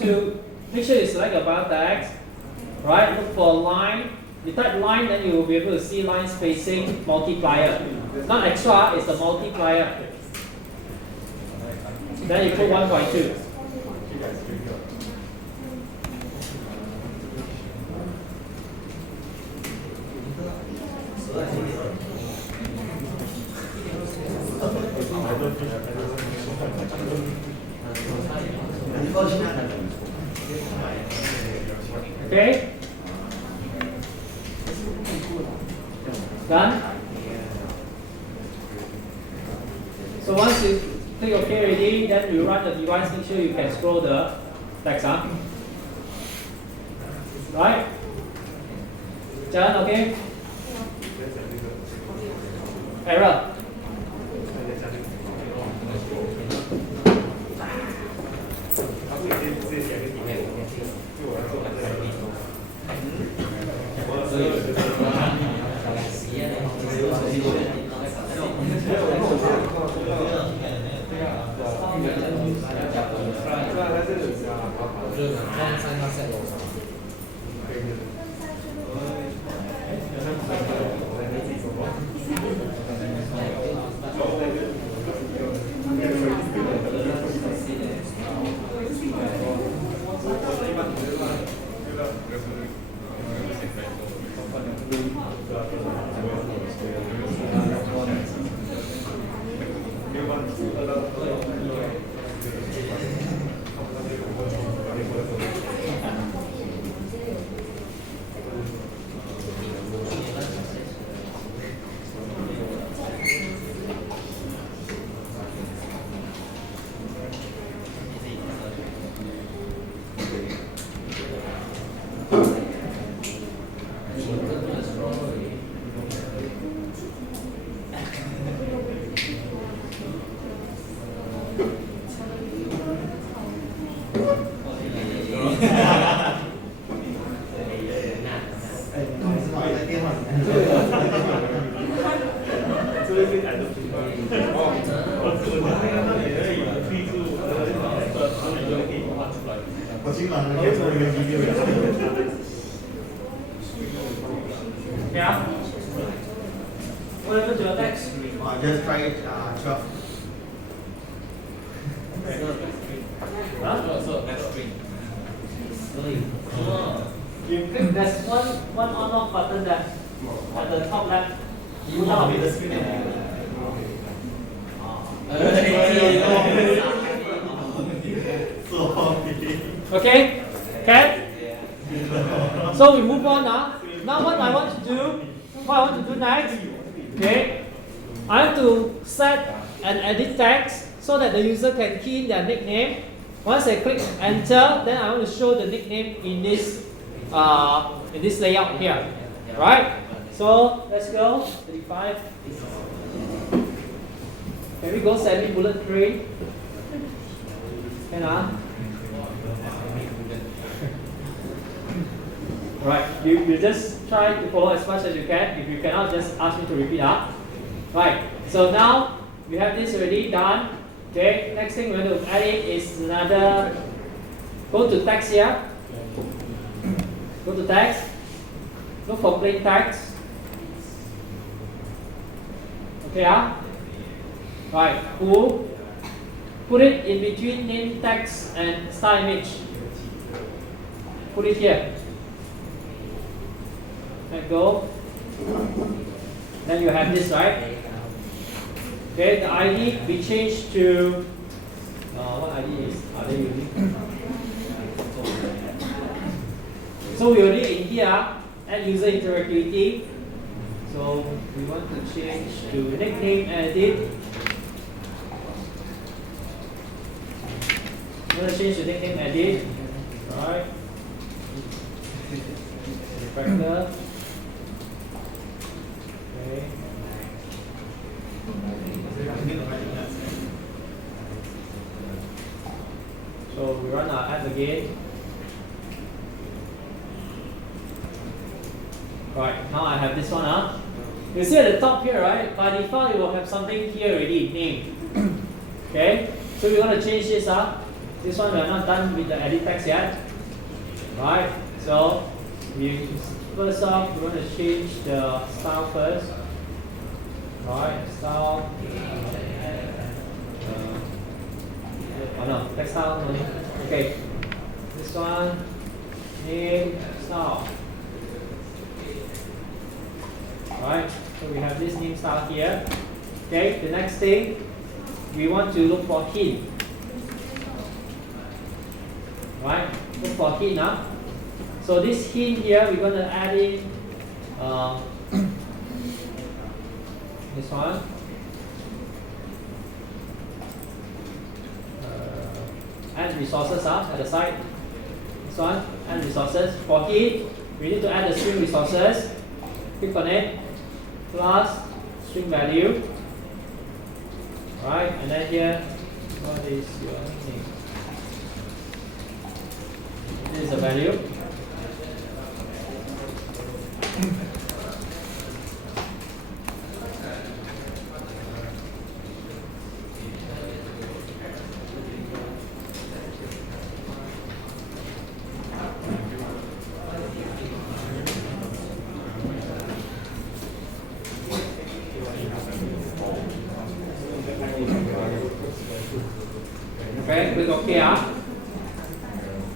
To make sure you select your bio text, right? Look for a line. You type line, then you will be able to see line spacing multiplier. Not extra, it's the multiplier. Then you put 1.2. Okay? Done? So once you click OK already, then you run the device, make sure you can scroll the text up. Right? Done, okay? Error. Yeah? What happened to your text? Just try it 12. You click, there's one on-off button there at the top left. You now be the screen. Okay? Okay? So we move on now. Now what I want to do next, okay? I have to set an edit text so that the user can key in their nickname. Once I click enter, then I want to show the nickname in this layout here. Right? So let's go. 35. Can we go semi-bullet train? Can Right, you just try to follow as much as you can. If you cannot, just ask me to repeat up. Right, so now we have this already done. Okay, next thing we're going to add in is another. Go to text here. Go to text. Look for plain text. Okay, right, who? Put it in between name text and star image. Put it here. Let go. Then you have this, right? Okay, the ID we changed to what ID are they using? So we already in here add user interactivity. So we want to change to nickname edit. We want to change to nickname edit. Right. Factor. Okay. So we run our app again. Right, now I have this one. You see at the top here, right? By default, it will have something here already, name. Okay, so we want to change this This one we are not done with the edit text yet. Right? So we first off we want to change the style first. Right? Style. Oh no, text style. Okay. This one. Name style. Right? So we have this name style here. Okay. The next thing we want to look for hint. Right? Look for hint now. So this hint here, we're going to add in this one. Add resources at the side. This one, add resources. For hint, we need to add the string resources. Click on it. Plus string value. Right? And then here, what is your name? This is a value. Okay, click OK.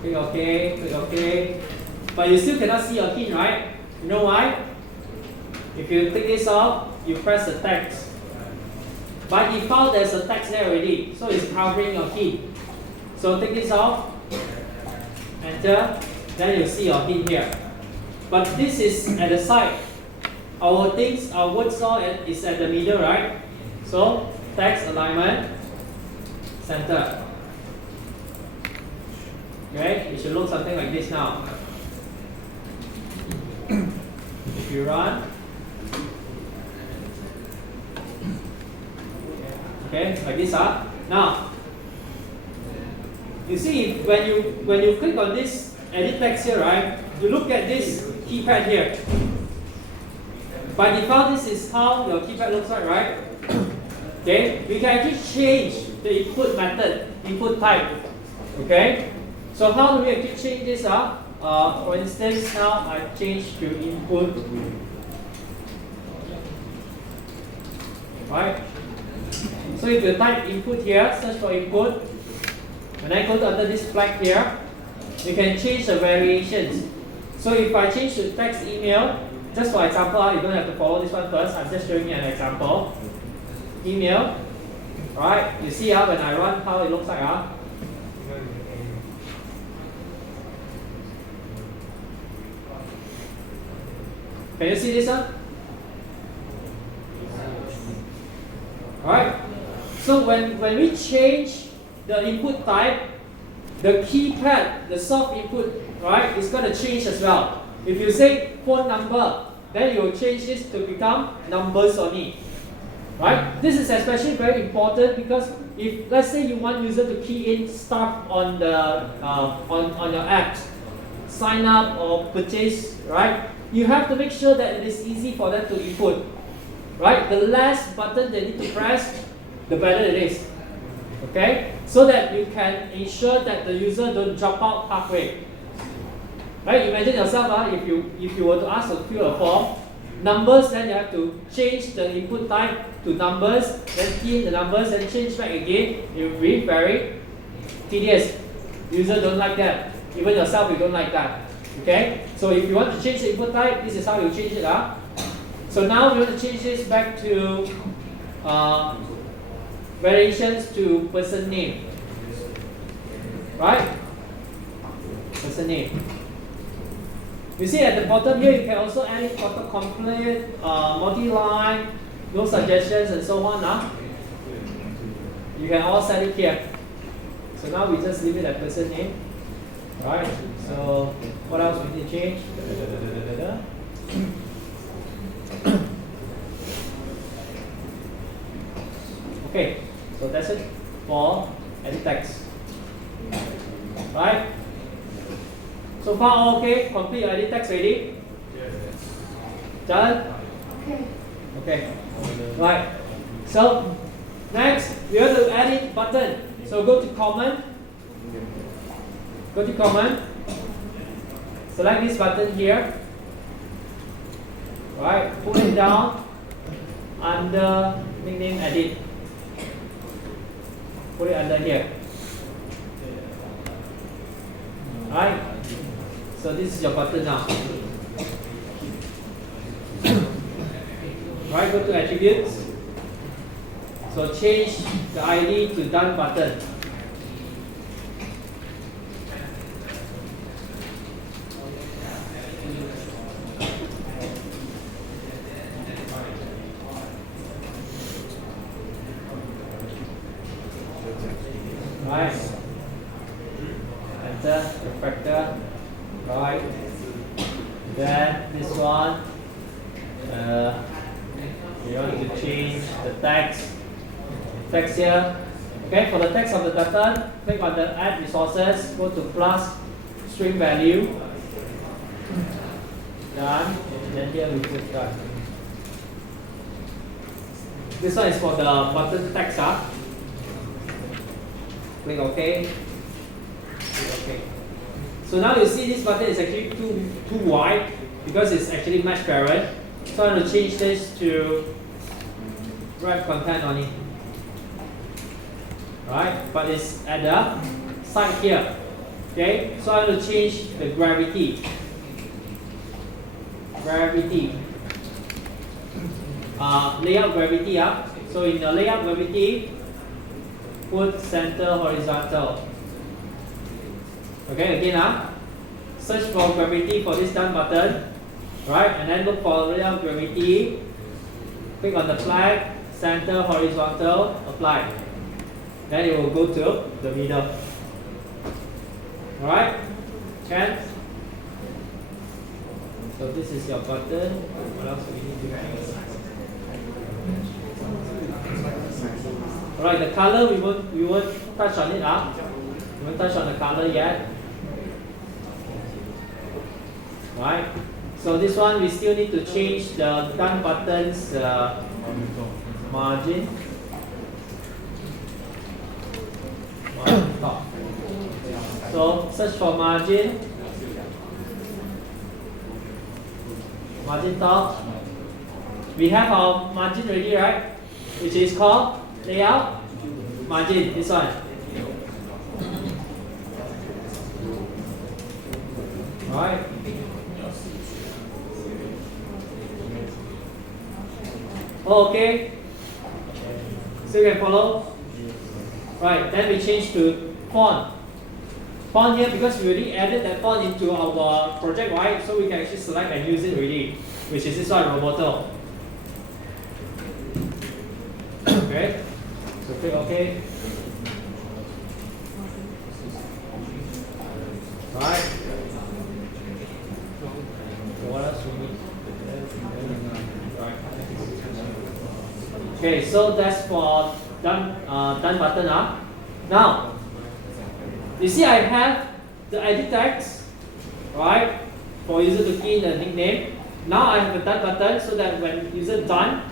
Click OK, click OK. But you still cannot see your hint, right? You know why? If you take this off, you press the text. By default, there's a text there already, so it's covering your hint. So take this off, enter, then you see your hint here. But this is at the side. Our word saw is at the middle, right? So text alignment, center. Okay, it should look something like this now. If you run, okay, like this. Now, you see when you click on this edit text here, right? You look at this keypad here. By default, this is how your keypad looks like, right? Okay, we can actually change the input method, input type. Okay, so how do we actually change this? For instance, now I change to input. Right? So if you type input here, search for input. When I go to under this flag here, you can change the variations. So if I change to text email, just for example, you don't have to follow this one first. I'm just showing you an example. Email. Right? You see when I run how it looks like. Can you see this one? Alright. So when we change the input type, the keypad, the soft input, right, is going to change as well. If you say phone number, then you will change this to become numbers only. Right? This is especially very important because if let's say you want user to key in stuff on the on your app, sign up or purchase, right? You have to make sure that it is easy for them to input. Right? The less button they need to press, the better it is. Okay? So that you can ensure that the user don't drop out halfway. Right? Imagine yourself, if you were to ask to fill a form, numbers, then you have to change the input type to numbers, then key in the numbers, then change back again. It will be very tedious. User don't like that. Even yourself, you don't like that. Okay? So if you want to change the input type, this is how you change it. So now we want to change this back to variations to person name. Right? Person name. You see at the bottom here, you can also add in autocomplete, multi-line, no suggestions, and so on. You can all set it here. So now we just leave it at person name. Right? So what else we need to change? Okay, so that's it for edit text. Right? So far all okay? Complete your edit text ready? Yes. Done? Okay. Okay. Right. So next we have to edit button. So go to common, Go to common. Select this button here. Right, pull it down under nickname edit. Put it under here. Right. So this is your button now. Right, go to attributes. So change the ID to done button. Right. Enter refactor. Right. Then this one. You want to change the text here. Okay, for the text of the button, click on the add resources, go to plus string value. Done. And then here we put done. This one is for the button text. Click OK. Click OK. So now you see this button is actually too wide because it's actually match parent. So I'm going to change this to wrap content on it. Right, but it's at the side here. Okay, so I'm going to change the gravity. Layout gravity up. So in the layout gravity, put center horizontal. Okay, again search for gravity for this done button. Right, and then look for layout gravity. Click on the flag, center horizontal, apply. Then it will go to the middle. Alright? Can? So this is your button. What else do we need to add? Alright, the color we won't touch on it. We won't touch on the color yet. Right? So this one we still need to change the done button's margin. Top. So search for margin top. We have our margin ready, right? Which is called layout margin. This one. Right. Okay. So you can follow. Right, then we change to font. Font here because we already added that font into our project, right? So we can actually select and use it already, which is this one, Roboto. Okay, so click OK. Right. So what else we need? Right. Okay, so that's for done button. Now, you see I have the edit text, right, for user to key in the nickname. Now I have the done button so that when user done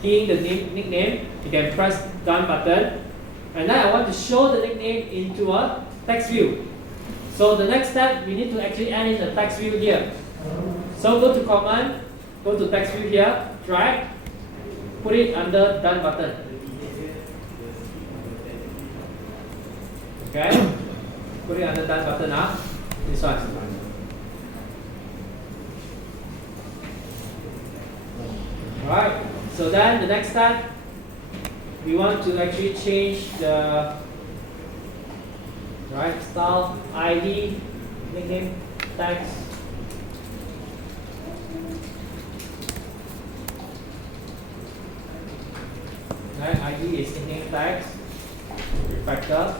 keying the nickname, you can press done button. And then I want to show the nickname into a text view. So the next step, we need to actually add in the text view here. So go to command, go to text view here, drag, put it under done button. Okay, put it under done button. This one. Alright, so then the next step, we want to actually change the style, ID, nickname, text. Right, ID is nickname, text, refactor.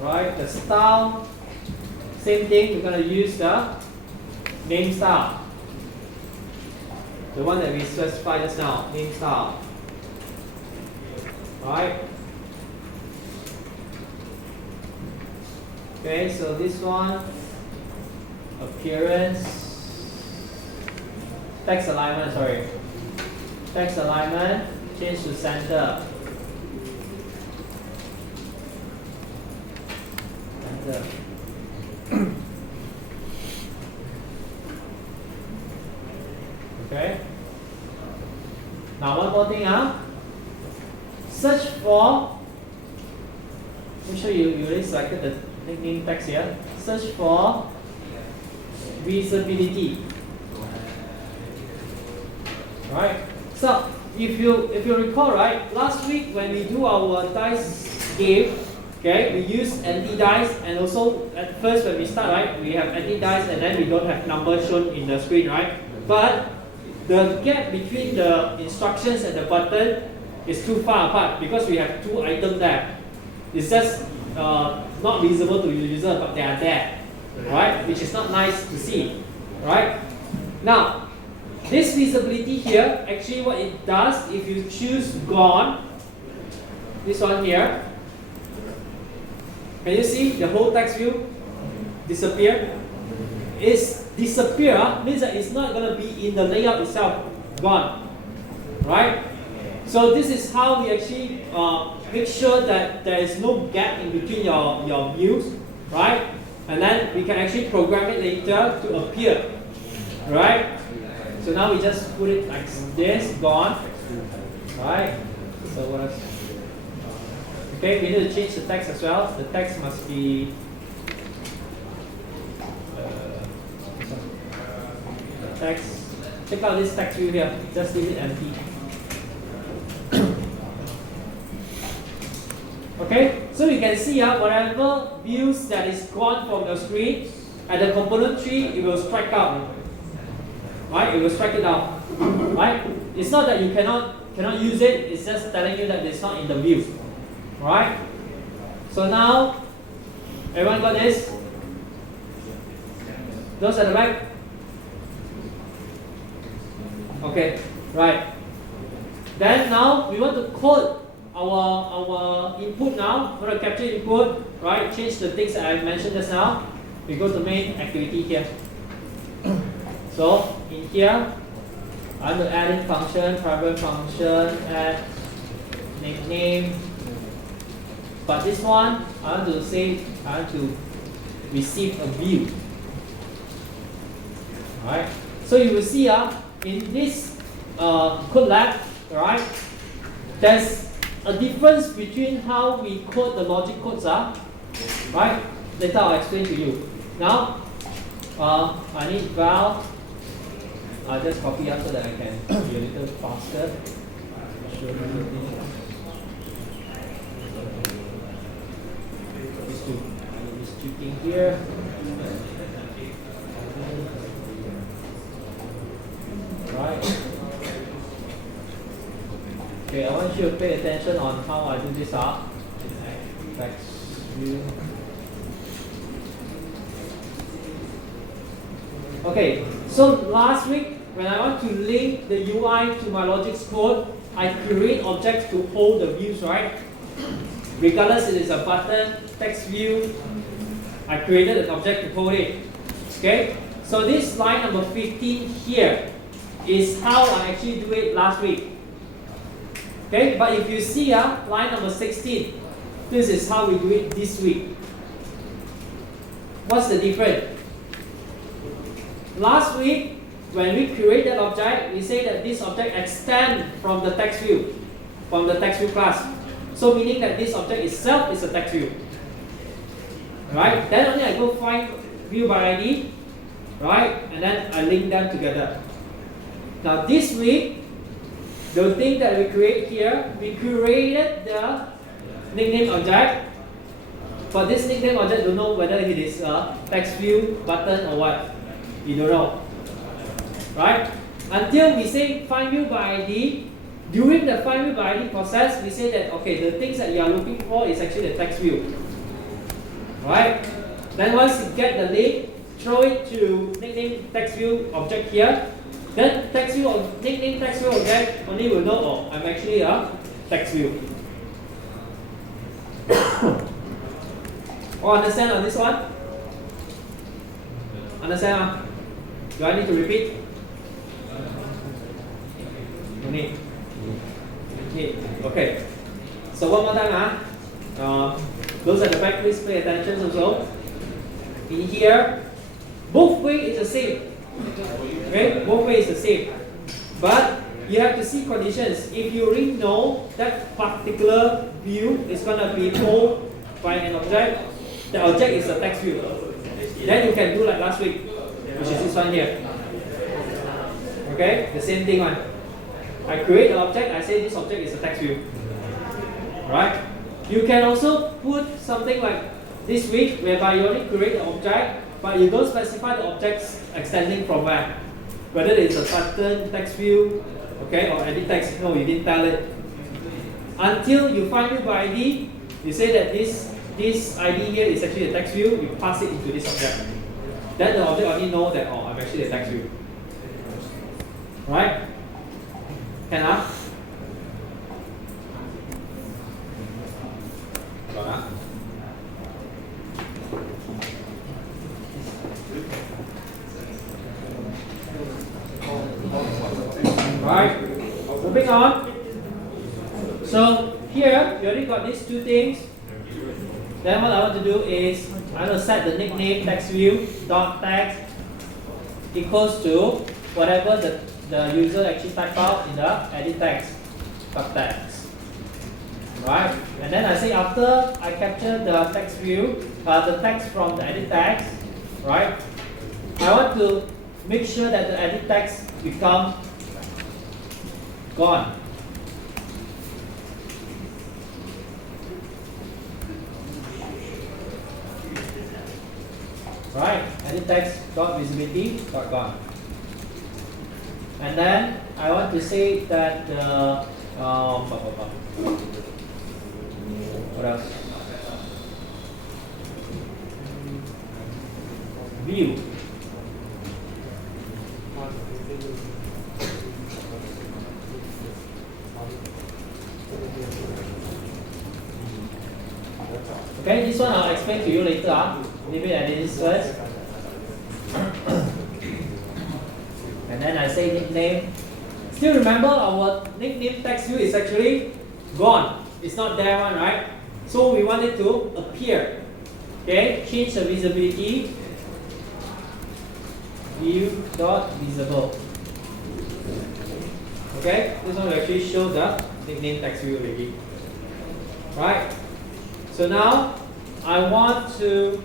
Right, the style, same thing, we're going to use the name style. The one that we specified just now, name style. Right. Okay, so this one, appearance, text alignment, sorry. Text alignment, change to center. enter. Okay. Now one more thing, search for. Make sure you already selected the nickname text here. Search for visibility. Right. So if you recall, right, last week when we do our dice game, okay, we use anti-dice, and also at first when we start, right, we have anti-dice and then we don't have numbers shown in the screen, right? But the gap between the instructions and the button is too far apart because we have two items there. It's just not visible to the user, but they are there, right? Which is not nice to see, right? Now, this visibility here, actually what it does, if you choose gone, this one here, can you see the whole text view disappear? Is disappear means that it's not going to be in the layout itself, gone, right? So this is how we actually make sure that there is no gap in between your views, right? And then we can actually program it later to appear, right? So now we just put it like this, gone, right? So what else? Okay, we need to change the text as well. The text must be text. Check out this text view here. Just leave it empty. Okay, so you can see whatever views that is gone from your screen at the component tree, it will strike out. Right? It will strike it out. Right? It's not that you cannot use it. It's just telling you that it's not in the view. Right? So now, everyone got this? Those at the back? Okay, right. Then now we want to code our input now. We want to capture input, right? Change the things that I mentioned just now. We go to main activity here. So in here, I want to add in function, private function, add nickname. But this one, I want to say I want to receive a view. Alright. So you will see in this code lab, right, there's a difference between how we code the logic codes right? Later I'll explain to you. Now, I need val. I'll just copy up so that I can be a little faster. These two things here. Right. Okay, I want you to pay attention on how I do this text view. Okay, so last week when I want to link the UI to my logic code, I create objects to hold the views, right? Regardless if it's a button, text view, I created an object to hold it. Okay, so this line number 15 here is how I actually do it last week. Okay, but if you see line number 16, this is how we do it this week. What's the difference? Last week, when we create that object, we say that this object extends from the text view, from the text view class. So meaning that this object itself is a text view. Right? Then only I go find view by ID, right? And then I link them together. Now this week, the thing that we create here, we created the nickname object. For this nickname object, don't know whether it is a text view, button, or what. You don't know. Right? Until we say find view by ID, during the find view by ID process, we say that okay, the things that you are looking for is actually the text view. Right? Then once you get the link, throw it to nickname text view object here. Then text view or nickname text view object only will know, oh, I'm actually a text view. Oh, understand on this one? Understand? Do I need to repeat? No need. Okay. So one more time, those at the back, please pay attention also. in here, both ways is the same. Okay, both ways is the same. But you have to see conditions. If you already know that particular view is gonna be pulled by an object, the object is a text view. Then you can do like last week, which is this one here. Okay, the same thing one. I create an object, I say this object is a text view. Right? You can also put something like this week, whereby you only create an object, but you don't specify the objects extending from where. Whether it's a button, text view, okay, or edit text. No, you didn't tell it. Until you find new by ID, you say that this ID here is actually a text view, you pass it into this object. Then the object only know that, oh, I'm actually a text view. Right? Can I? Right, moving on. So here we already got these two things. Then what I want to do is I want to set the nickname text view dot text equals to whatever the user actually type out in the edit text dot text. Right, and then I say after I capture the text view, the text from the edit text, right? I want to make sure that the edit text become gone. Right, edit text dot visibility dot gone. And then I want to say that the what else? View. Okay, this one I'll explain to you later. Leave it at this first. And then I say nickname. Still remember our nickname text view is actually gone. It's not there one, right? So we want it to appear. Okay, change the visibility. View dot visible. Okay, this one will actually show the nickname text view already. Right? So now I want to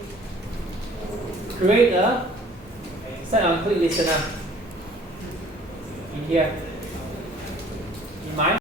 create a set on click listener in here.